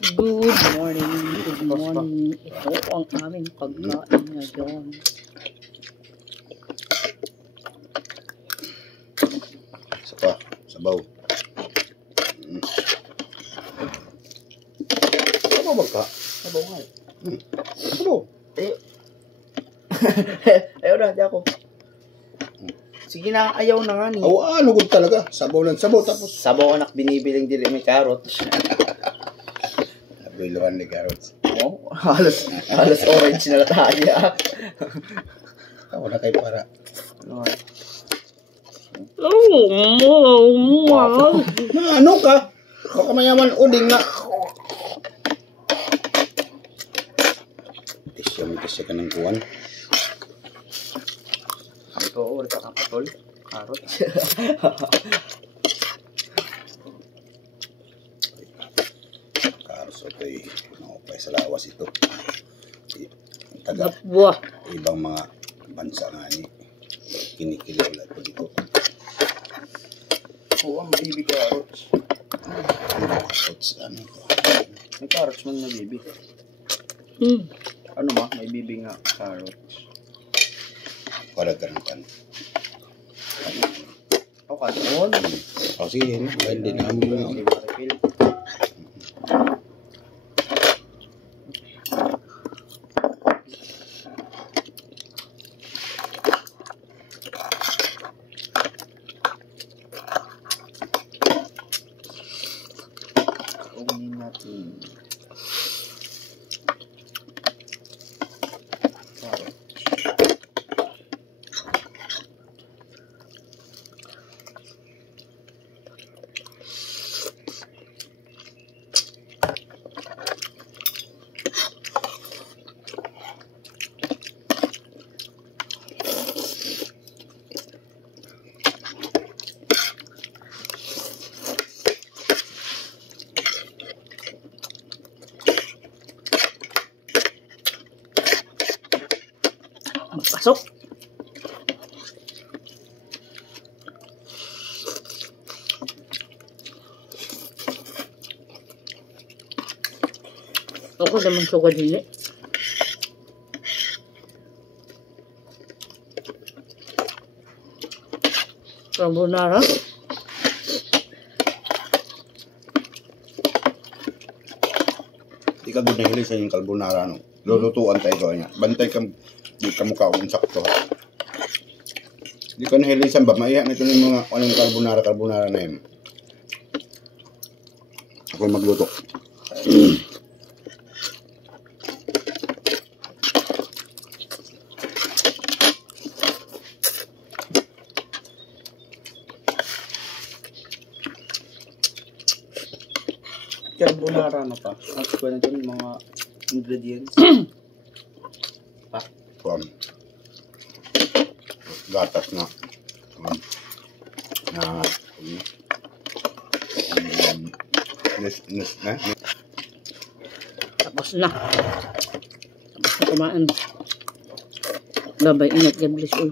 Good morning, good morning. Ito ang aming pagkain ngayon. Sabaw. Sabaw ba ka? Sabaw nga. Sabaw. Ayaw na, di ako. Sige na, ayaw na nga ni. Ano good talaga. Sabaw lang sabaw tapos. Sabaw anak binibiling dili may carrots. Biluhan ni carrots. Oh, halos orange na tayo. Wala kayo para. Ano ka? Baka mayaman uding na. Tisya ka ng kuwan. Ito, ulit ang kapatol. Carrots. Carrots, okay. Okay, sa lawas ito. Taga. Ibang mga bansa nga ni. Kinikilala ito dito. Oo, ang baby carrots. Carrots, ano ito? May carrots man na baby. Ano ba? May baby nga carrots. Para ganun kan. O, kanon. Sige, hindi na mo. Kunin natin. Pasok. Ako naman suka dili. Carbonara. Di ka doon nahilig sa yung carbonara, no? Lulutuan tayo ko niya. Bantay ka, di ka mukha kung sakto. Di ka nahilig sa ba? Maiyak na ito yung mga anong carbonara na yun. Ako magluto. Carbonara na pa. At ko na dyan mga ingredients. Gatas na. Tapos na. Tapos na kumain. Babay, ingat. God bless you.